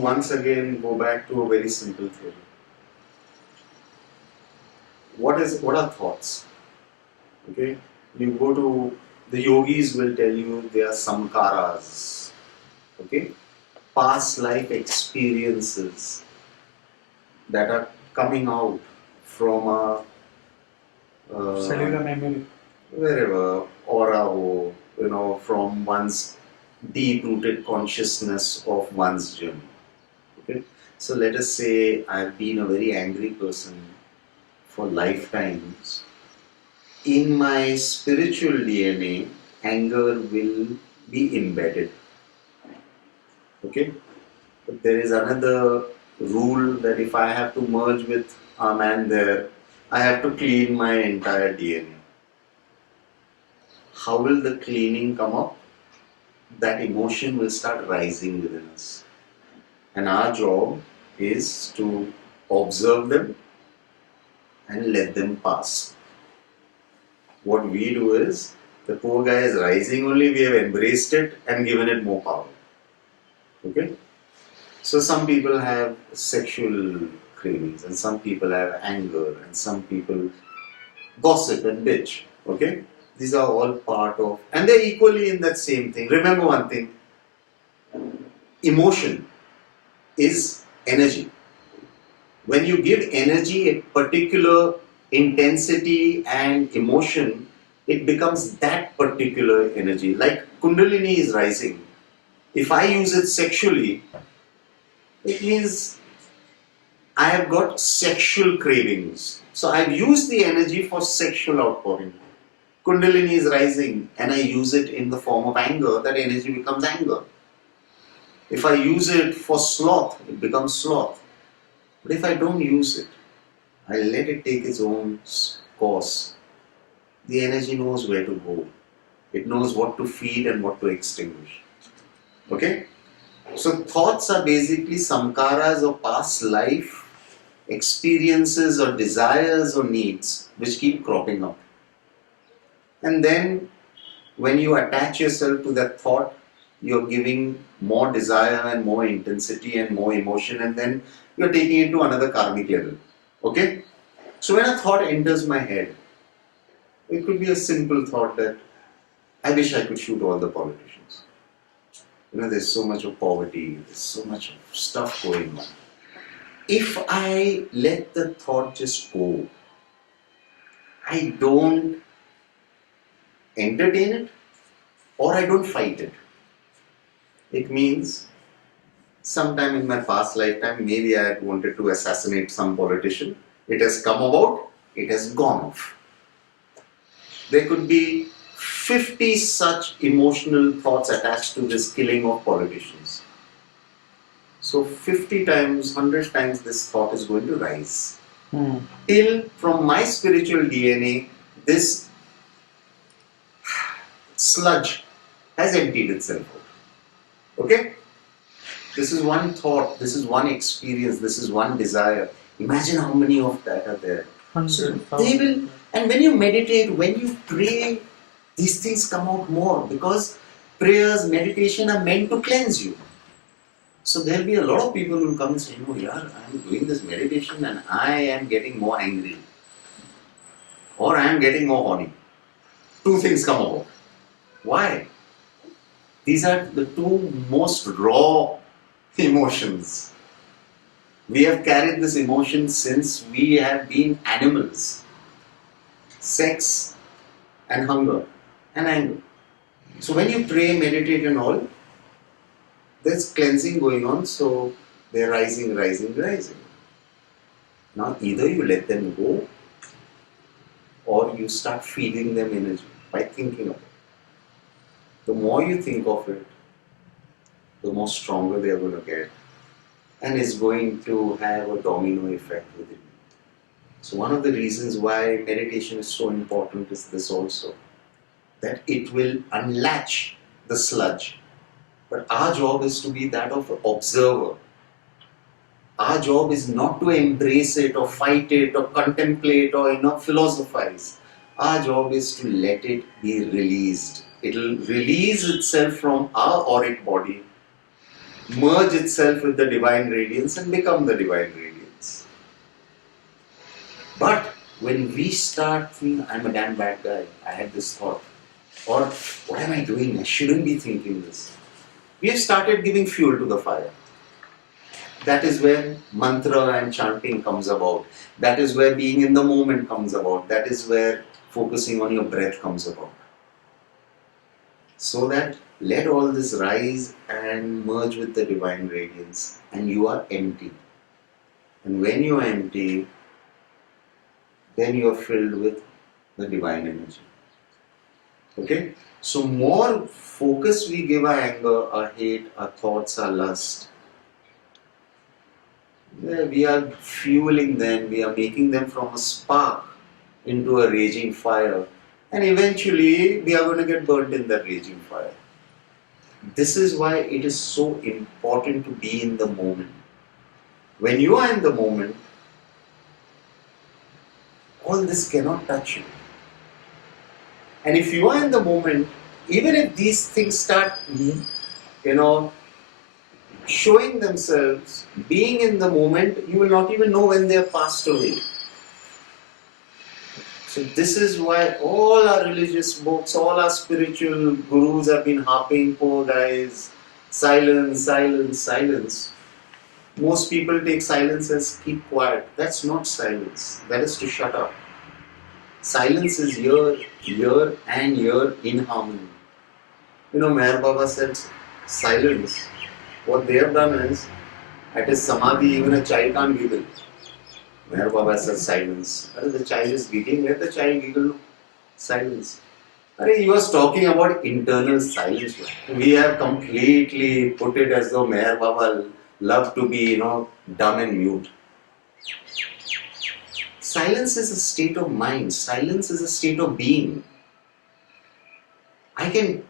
once again go back to a very simple theory. What are thoughts? Okay, you go to the yogis will tell you they are samskaras. Okay, past life experiences that are coming out from a cellular memory, wherever, aura, ho, from one's deep-rooted consciousness of one's journey. Okay, so let us say I've been a very angry person for lifetimes. In my spiritual DNA, anger will be embedded. Okay, but there is another rule that if I have to merge with a man there, I have to clean my entire DNA. How will the cleaning come up? That emotion will start rising within us. And our job is to observe them and let them pass. What we do is, the poor guy is rising only, we have embraced it and given it more power. Okay? So some people have sexual cravings, and some people have anger, and some people gossip and bitch. Okay? These are all part of, and they're equally in that same thing. Remember one thing, emotion is energy. When you give energy a particular intensity and emotion, it becomes that particular energy. Like Kundalini is rising. If I use it sexually, it means I have got sexual cravings. So I've used the energy for sexual outpouring. Kundalini is rising and I use it in the form of anger, that energy becomes anger. If I use it for sloth, it becomes sloth. But if I don't use it, I let it take its own course, the energy knows where to go. It knows what to feed and what to extinguish. Okay? So thoughts are basically samskaras or past life experiences or desires or needs which keep cropping up. And then when you attach yourself to that thought, you're giving more desire and more intensity and more emotion, and then you're taking it to another karmic level. Okay? So when a thought enters my head, it could be a simple thought that I wish I could shoot all the politicians. There's so much of poverty, there's so much of stuff going on. If I let the thought just go, I don't entertain it or I don't fight it. It means sometime in my past lifetime, maybe I had wanted to assassinate some politician. It has come about, it has gone off. There could be 50 such emotional thoughts attached to this killing of politicians. So 50 times, 100 times this thought is going to rise. Till from my spiritual DNA, this sludge has emptied itself out. Okay? This is one thought, this is one experience, this is one desire. Imagine how many of that are there. So they will, and when you meditate, when you pray, these things come out more because prayers, meditation are meant to cleanse you. So there'll be a lot of people who will come and say, no, yeah, I'm doing this meditation and I am getting more angry. Or I am getting more horny. Two things come about. Why? These are the two most raw emotions. We have carried this emotion since we have been animals. Sex and hunger and anger. So when you pray, meditate and all, there's cleansing going on, so they're rising, rising, rising. Now either you let them go or you start feeding them energy by thinking of it. The more you think of it, the more stronger they are going to get, and it's going to have a domino effect within you. So one of the reasons why meditation is so important is this also, that it will unlatch the sludge. But our job is to be that of an observer. Our job is not to embrace it or fight it or contemplate or philosophize. Our job is to let it be released. It will release itself from our auric body merge itself with the divine radiance and become the divine radiance. But when we start thinking, I'm a damn bad guy, I had this thought, or what am I doing? I shouldn't be thinking this. We have started giving fuel to the fire. That is where mantra and chanting comes about. That is where being in the moment comes about. That is where focusing on your breath comes about. So that let all this rise and merge with the divine radiance, and you are empty. And when you are empty, then you are filled with the divine energy. Okay? So more focus we give our anger, our hate, our thoughts, our lust, we are fueling them, we are making them from a spark into a raging fire, and eventually we are going to get burnt in that raging fire. This is why it is so important to be in the moment. When you are in the moment, all this cannot touch you. And if you are in the moment, even if these things start, showing themselves, being in the moment, you will not even know when they are passed away. So this is why all our religious books, all our spiritual gurus have been harping, poor guys, silence, silence, silence. Most people take silence as keep quiet. That's not silence. That is to shut up. Silence is here and here in harmony. Meher Baba said silence. What they have done is, at his samadhi, even a child can't giggle. Meher Baba says silence. The child is giggling, let the child giggle. Silence. He was talking about internal silence. We have completely put it as though Meher Baba loved to be, dumb and mute. Silence is a state of mind. Silence is a state of being. I can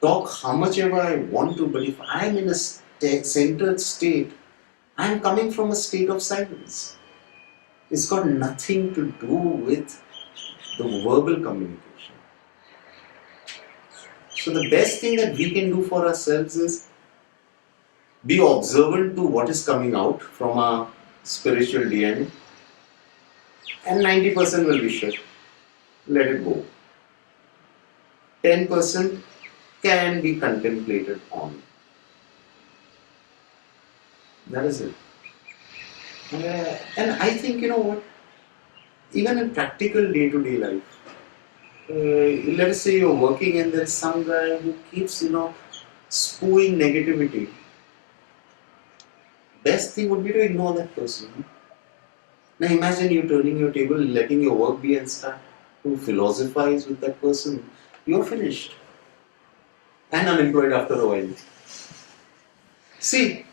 talk how much ever I want to, but if I am in a centered state, I am coming from a state of silence. It's got nothing to do with the verbal communication. So the best thing that we can do for ourselves is be observant to what is coming out from our spiritual DNA, and 90% will be shit. Let it go. 10% can be contemplated on. That is it. And I think, even in practical day-to-day life, let us say you're working and there's some guy who keeps, spewing negativity. Best thing would be to ignore that person. Now imagine you turning your table, letting your work be, and start to philosophize with that person. You're finished. And unemployed after a while. See,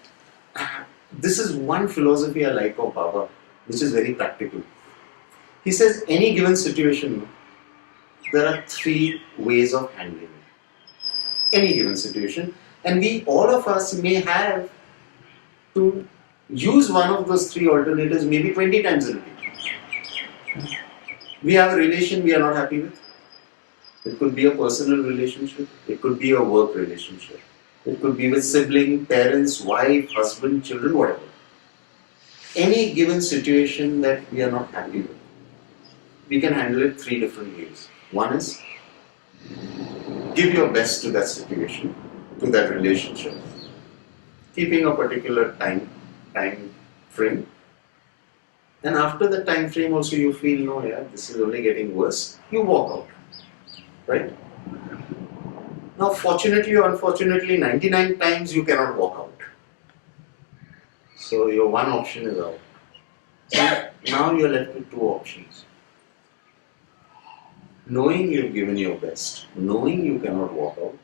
this is one philosophy I like of Baba, which is very practical. He says, any given situation, there are 3 ways of handling it. Any given situation. And all of us may have to use one of those 3 alternatives maybe 20 times a day. We have a relation we are not happy with. It could be a personal relationship. It could be a work relationship. It could be with sibling, parents, wife, husband, children, whatever. Any given situation that we are not happy with, we can handle it 3 different ways. One is, give your best to that situation, to that relationship, keeping a particular time frame. And after the time frame also you feel, no, this is only getting worse, you walk out. Right? Now, fortunately or unfortunately, 99 times you cannot walk out. So your one option is out. So now you're left with 2 options. Knowing you've given your best, knowing you cannot walk out,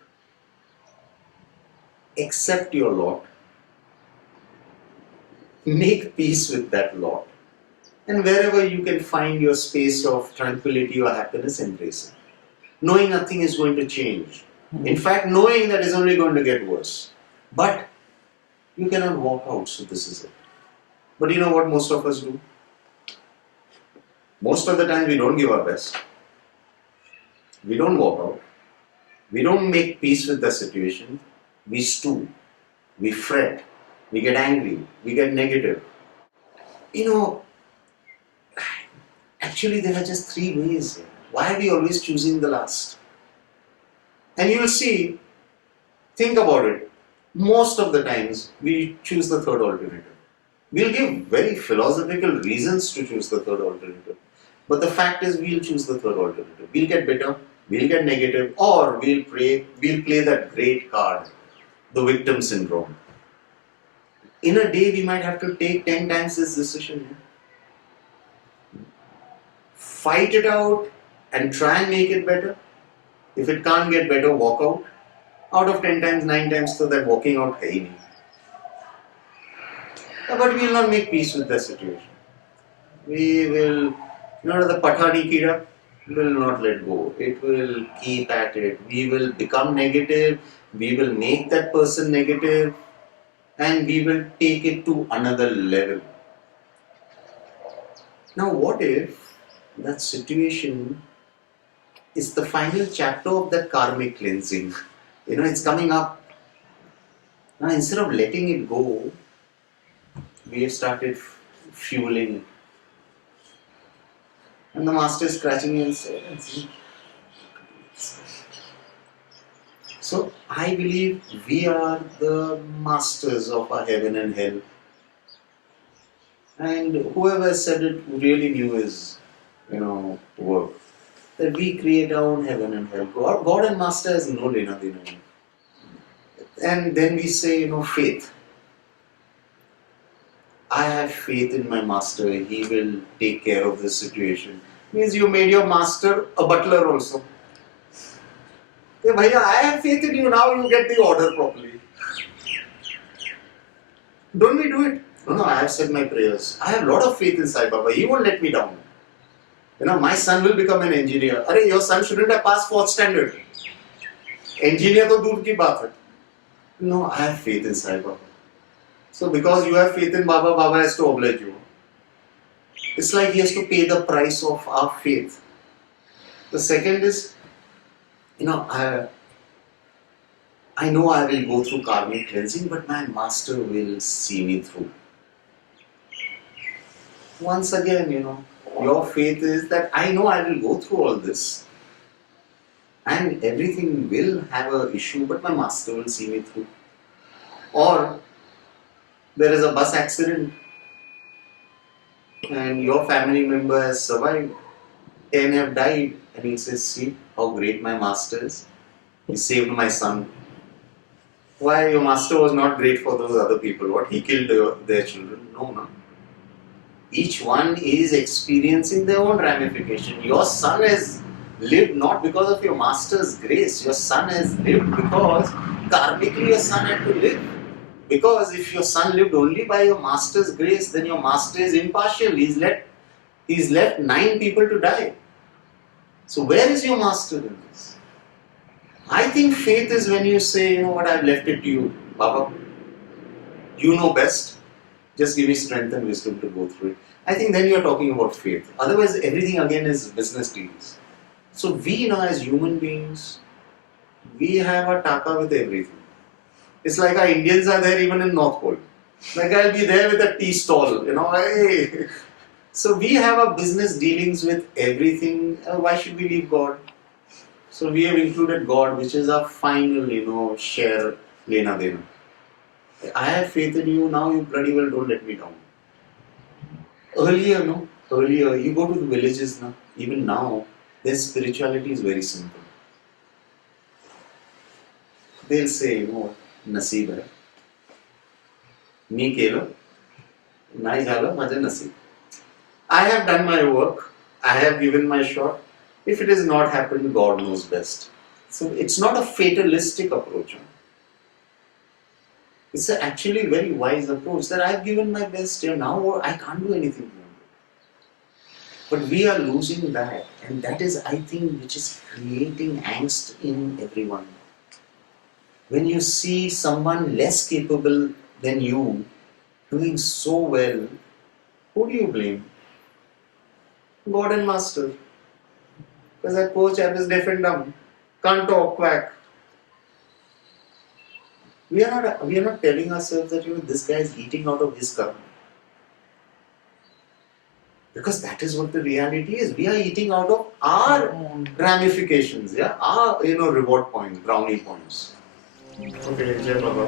accept your lot, make peace with that lot, and wherever you can find your space of tranquility or happiness, embrace it. Knowing nothing is going to change. In fact, knowing that is only going to get worse. But you cannot walk out, so this is it. But you know what most of us do? Most of the time we don't give our best. We don't walk out. We don't make peace with the situation. We stew. we fret, we get angry, we get negative. You know, actually there are just three ways. Why are we always choosing the last? And you will see, think about it, most of the times we choose the third alternative. We'll give very philosophical reasons to choose the third alternative. But the fact is we'll choose the third alternative. We'll get bitter, we'll get negative, or we'll play that great card, the victim syndrome. In a day we might have to take 10 times this decision. Fight it out and try and make it better. If it can't get better, walk out. Out of 10 times, 9 times, so that walking out hai nahi. But we will not make peace with the situation. We will, the Pathani Kira will not let go. It will keep at it. We will become negative. We will make that person negative. And we will take it to another level. Now, what if that situation is the final chapter of that karmic cleansing? It's coming up. Now, instead of letting it go, we have started fueling it. And the master is scratching me and saying, so I believe we are the masters of our heaven and hell. And whoever said it really knew his, work. That we create our own heaven and hell. God and master has no lena dena. And then we say, faith. I have faith in my master. He will take care of this situation. Means you made your master a butler also. Hey, bhaiya, I have faith in you. Now you get the order properly. Don't we do it? No, I have said my prayers. I have a lot of faith in Sai Baba. He won't let me down. My son will become an engineer. Arey, your son shouldn't have passed 4th standard. Engineer to dur ki baat hai. No, I have faith in Sai Baba. So because you have faith in Baba, Baba has to oblige you. It's like he has to pay the price of our faith. The second is, I know I will go through karmic cleansing, but my master will see me through. Once again, your faith is that I know I will go through all this and everything will have an issue, but my master will see me through. Or there is a bus accident and your family member has survived, 10 have died, and he says, see how great my master is. He saved my son. Why? Your master was not great for those other people. What? He killed their children? No. Each one is experiencing their own ramification. Your son has lived not because of your master's grace. Your son has lived because karmically your son had to live. Because if your son lived only by your master's grace, then your master is impartial. He's left 9 people to die. So where is your master in this? I think faith is when you say, I've left it to you, Baba. You know best. Just give me strength and wisdom to go through it. I think then you're talking about faith. Otherwise, everything again is business deals. So we as human beings, we have a taka with everything. It's like our Indians are there even in North Pole. Like I'll be there with a tea stall, hey. So we have our business dealings with everything. Why should we leave God? So we have included God, which is our final, share, lena dena. I have faith in you, now you bloody well don't let me down. Earlier, you go to the villages now, even now, their spirituality is very simple. They'll say, Naseeb hai. Me kelo, nai jalo, maja naseeb. I have done my work, I have given my shot. If it has not happened, God knows best. So it's not a fatalistic approach. It's actually a very wise approach that I've given my best here now, I can't do anything more. But we are losing that, and that is, I think, which is creating angst in everyone. When you see someone less capable than you doing so well, who do you blame? God and Master. Because that poor chap is deaf and dumb, can't talk, quack. We are not telling ourselves that this guy is eating out of his karma. Because that is what the reality is. We are eating out of our ramifications, yeah, our reward points, brownie points. Okay, Jai Baba.